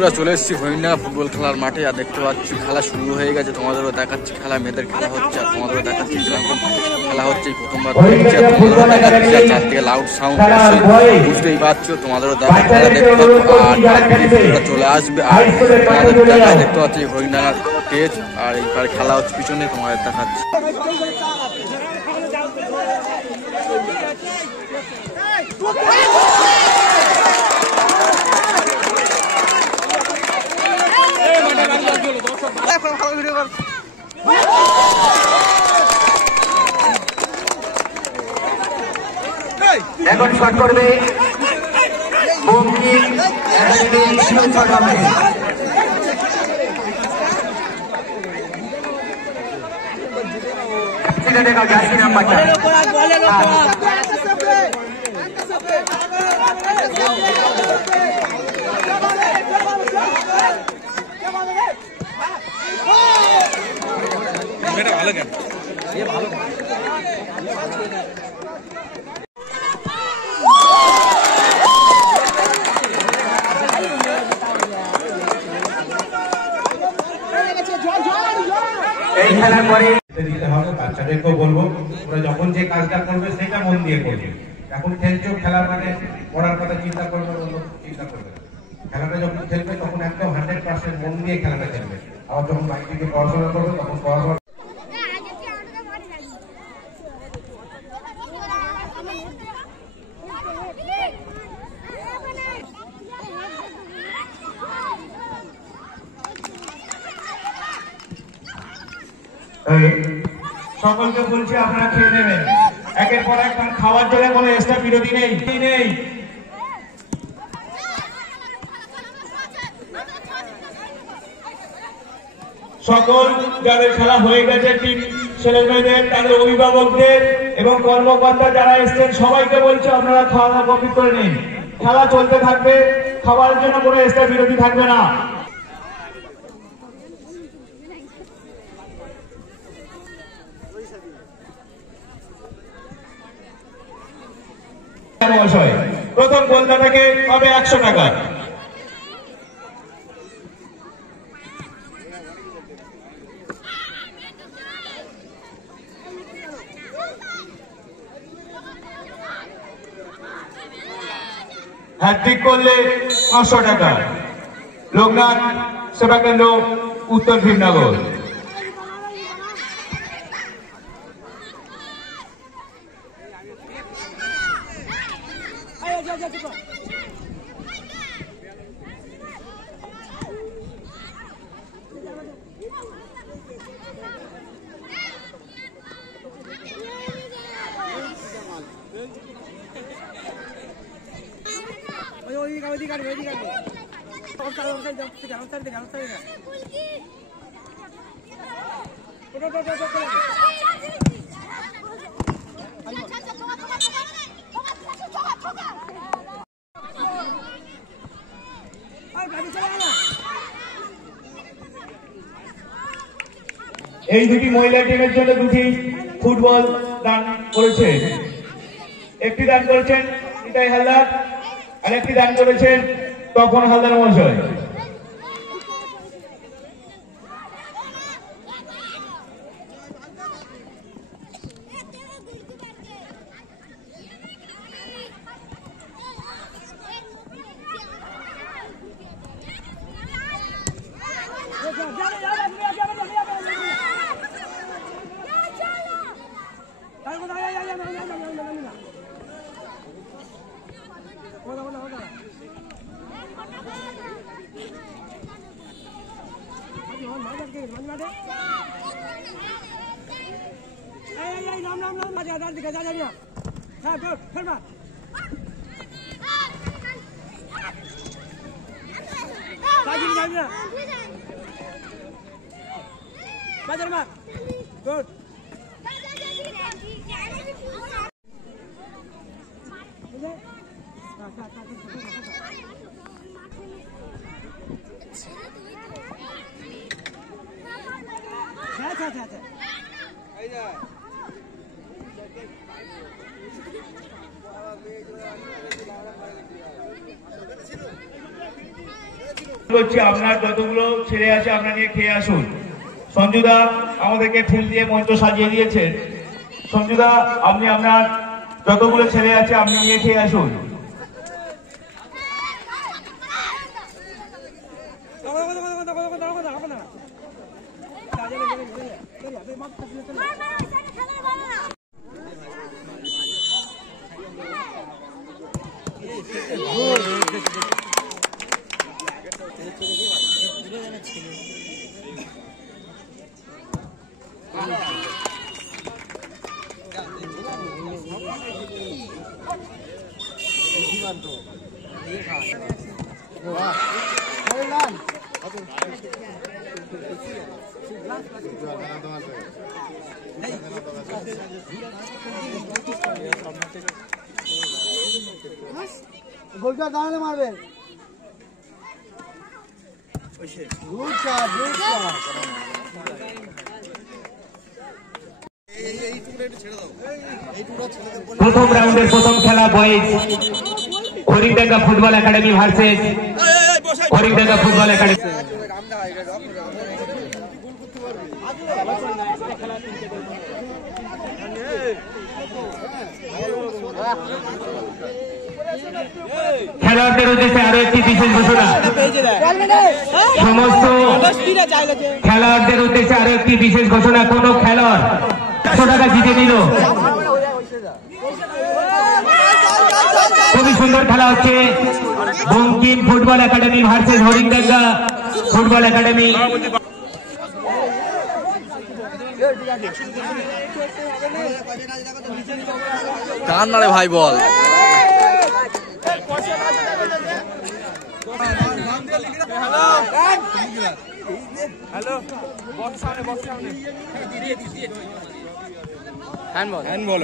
বন্ধুরা চলে এসেছি হরিণডাঙ্গা ফুটবল খেলার মাঠে। আর দেখতে পাচ্ছি খেলা শুরু হয়ে গেছে। তোমাদেরও দেখাচ্ছি খেলা, মেয়েদের খেলা হচ্ছে। আর তোমাদেরও দেখাচ্ছি কিরকম খেলা হচ্ছে। প্রথমবার দেখছি আর তোমাদেরও দেখাচ্ছি। আর চারদিকে লাউড সাউন্ড আসছে, বুঝতেই পারছো। তোমাদেরও দেখা খেলা দেখতে পাবো। আর চলে আসবে। আর তোমাদের দেখায় দেখতে পাচ্ছি হরিণডাঙ্গার স্টেজ। আর এইবার খেলা হচ্ছে পিছনে, তোমাদের দেখাচ্ছি। এখন শট করবে জার্সি নাম্বারটা ভালো কেন ভালো এই খেলার পরে দিতে হবে। বাচ্চাদেরকেও বলবো ওরা যখন যে কাজটা করবে সেটা মন দিয়ে করবে। এখন খেলছো, খেলা মানে পড়ার কথা চিন্তা করবে, অন্য চিন্তা করবে। খেলাটা যখন খেলবে তখন একদম 100% মন দিয়ে খেলাটা খেলবে। আবার যখন বাইরে থেকে পড়াশোনা করবে তখন পড়াশোনা সকলকে বলছি আপনারা খেয়ে নেবেন। একের পর এক খাওয়ার জন্য কোনো এক্সট্রা বিরতি নেই। সকল যাদের খেলা হয়ে গেছে, টিম ছেলে মেয়েদের, তাদের অভিভাবকদের এবং কর্মকর্তা যারা এসছেন সবাইকে বলছি আপনারা খাওয়া দাওয়া কমপ্লিট করে নিন। খেলা চলতে থাকবে, খাওয়ার জন্য কোনো এক্সট্রা বিরতি থাকবে না। প্রথম গোলদাতাকে পাবে 100 টাকা। হ্যাট্রিক করলে 500 টাকা। লোকনাথ সেবা কেন্দ্র, উত্তর ভীমনগর। এই দুটি মহিলা টিমের জন্য দুটি ফুটবল দান করেছে। একটি দান করেছেন নিতাই হালদার, আর একটি দান করেছেন তপন হালদার মহাশয়। বলছি আপনার যতগুলো ছেলে আছে আপনারা নিয়ে খেয়ে আসুন। সঞ্জুদা আমাদেরকে ফুল দিয়ে মঞ্চ সাজিয়ে দিয়েছেন। সঞ্জুদা আপনি আপনার যতগুলো ছেলে আছে আপনি নিয়ে খেয়ে আসুন। গোলটা দাঁড়ালে মারবে। প্রথম রাউন্ডের প্রথম খেলা boys Harindanga football academy versus Harindanga football academy. খেলোয়াড়দের উদ্দেশ্যে আরো একটি বিশেষ ঘোষণা। সমস্ত খেলোয়াড়দের উদ্দেশ্যে আরো একটি বিশেষ ঘোষণা। কোন খেলোয়াড় 100 টাকা জিতে নিল। খুবই সুন্দর খেলা হচ্ছে Bankim football academy versus Harindanga football academy. কান মারে ভাই বল। হ্যান্ডবল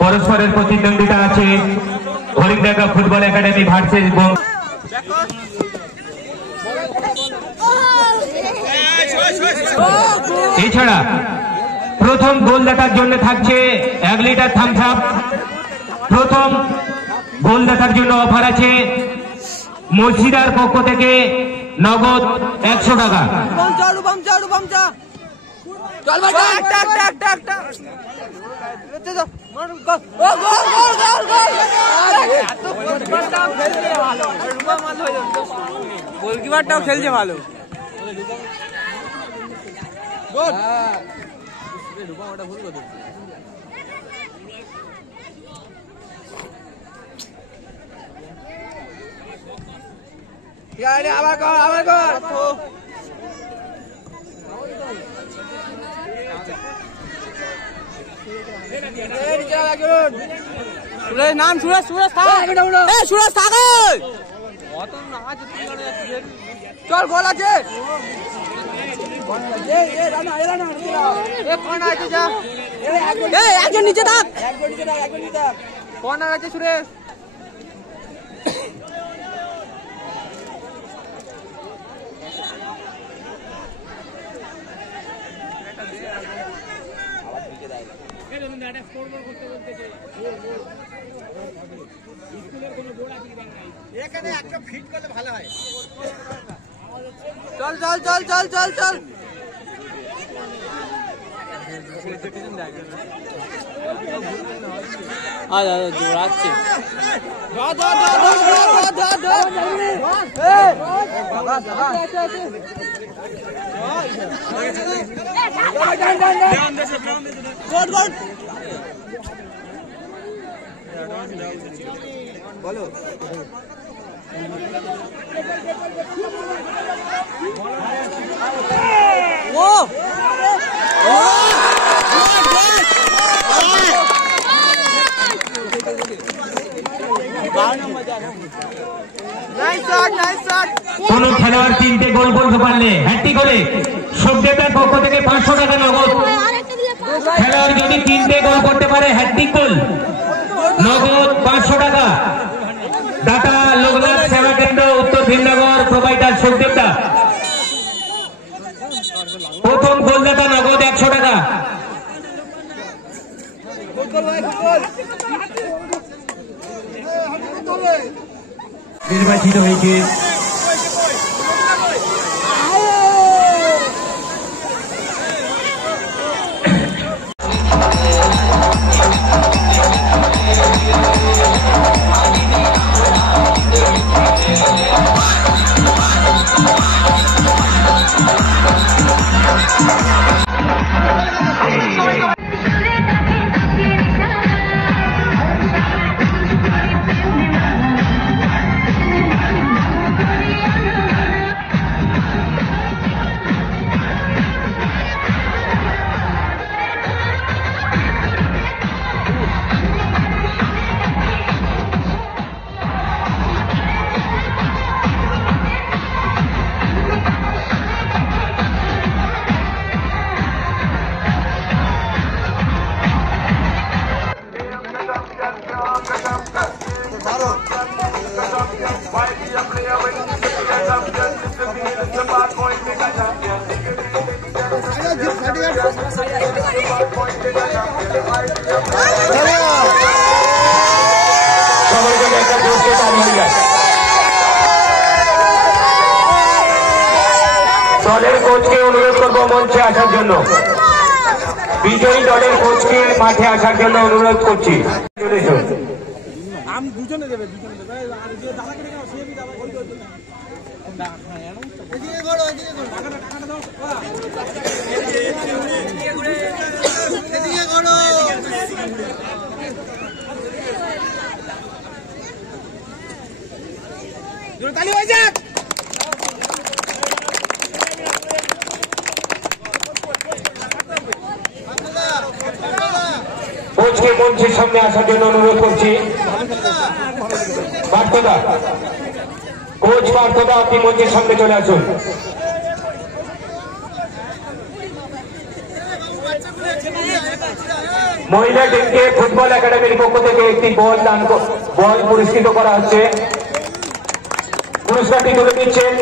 পরস্পরের প্রতিদ্বন্দ্বিতা আছে হরিণডাঙ্গা ফুটবল একাডেমি ভার্সেস এছাড়া প্রথম গোলদাতার জন্য থাকছে 1 লিটার থামস আপ। প্রথম গোলদাতার জন্য অফার আছে মসজিদার পক্ষ থেকে নগদ 100 টাকা। গোলকিপারটাও খেলছে ভালো। নাম সুরেশ সুরেশ থাকে চল গোল আছে একজন নিচে থাক কর্নার আছে সুরেশ এখানে একটা ফিট করলে ভালো হয়। চল চল চল চল চল চল জোড়াচ্ছে বলো কোন খেলোয়াড় 3টে গোল করতে পারলে হ্যাট্রিক হলে সুখদেবের পক্ষ থেকে 500 টাকা নগদ। খেলোয়াড় যদি 3টে গোল করতে পারে হ্যাট্রিক গোল নগদ 500 টাকা। দাতা লোকনাথ সেবা কেন্দ্র, উত্তর ভিমনগর, প্রোভাইডার সুখদেবদা। প্রথম গোলদাতা নগদ 100 টাকা। নির্বাচিত হয়েছে দলের কোচকে অনুরোধ করব মঞ্চে আসার জন্য। বিজয়ী দলের কোচকে মাঠে আসার জন্য অনুরোধ করছি। তালি হয়ে যাক। কোচকে মঞ্চের সামনে আসার জন্য অনুরোধ করছি। পার্থদা, কোচ পার্থদা, আপনি মঞ্চের সামনে চলে আসুন। মহিলা টিমকে ফুটবল একাডেমির পক্ষ থেকে একটি বল পুরস্কৃত করা হচ্ছে। পুরস্কারটি তুলে দিচ্ছেন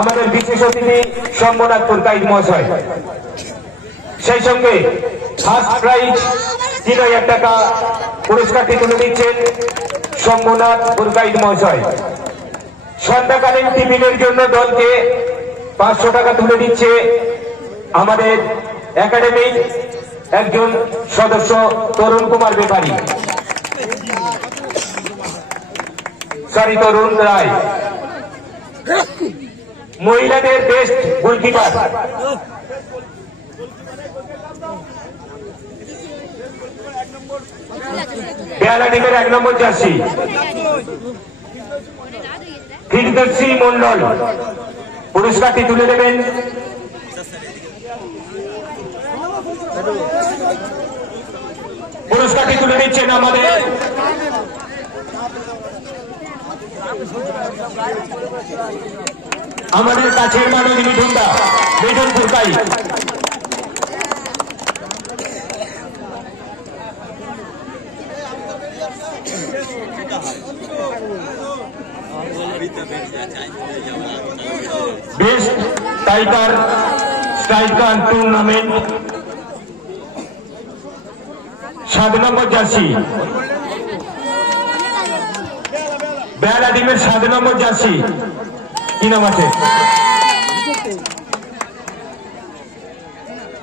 আমাদের বিশেষ অতিথি শম্ভুনাথ পুরকাইত মহাশয়। সেই সঙ্গে ফার্স্ট প্রাইজ 3000 টাকা পুরস্কারটি তুলে দিচ্ছেন শম্ভুনাথ পুরকাইত মহাশয়। সন্ধ্যাকালীন টিফিনের জন্য দলকে 500 টাকা তুলে দিচ্ছে আমাদের একাডেমির একজন সদস্য তরুণ কুমার ব্যাপারী, তরুণ রায়। মহিলাদের বেস্ট গোলকিপার বেহালা টিমের 1 নম্বর জার্সি ফিরদৌসী মন্ডল পুরস্কারটি তুলে দেবেন। পুরস্কারটি তুলে দিচ্ছেন আমাদের কাছের মানুষ Mithun Purkait. Best striker tournament 7 নম্বর জার্সি বেহালা টিমের 7 নম্বর জার্সি কি নাম আছে?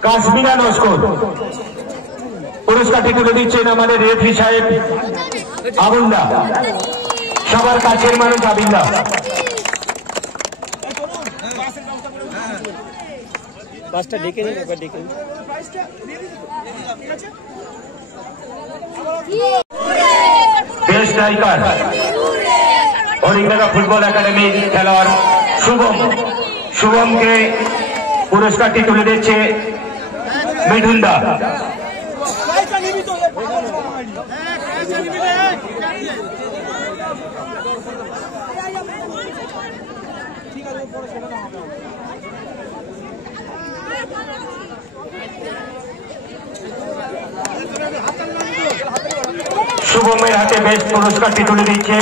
কাশ্মীরা নস্কর। পুরস্কারটি তুলে দিচ্ছেন আমাদের রেফরি সাহেব আবুল্লাহ, সবার কাছের মানুষ আবিল্লাহ। পাঁচটা ডেকে নিন, একবার ডেকে নিন। বেস্ট স্ট্রাইকার হরিণাকা ফুটবল একাডেমির খেলোয়াড় শুভমকে পুরস্কারটি তুলে দিচ্ছে মিঠুনদা। শুভমের হাতে বেশ পুরস্কারটি তুলে দিচ্ছে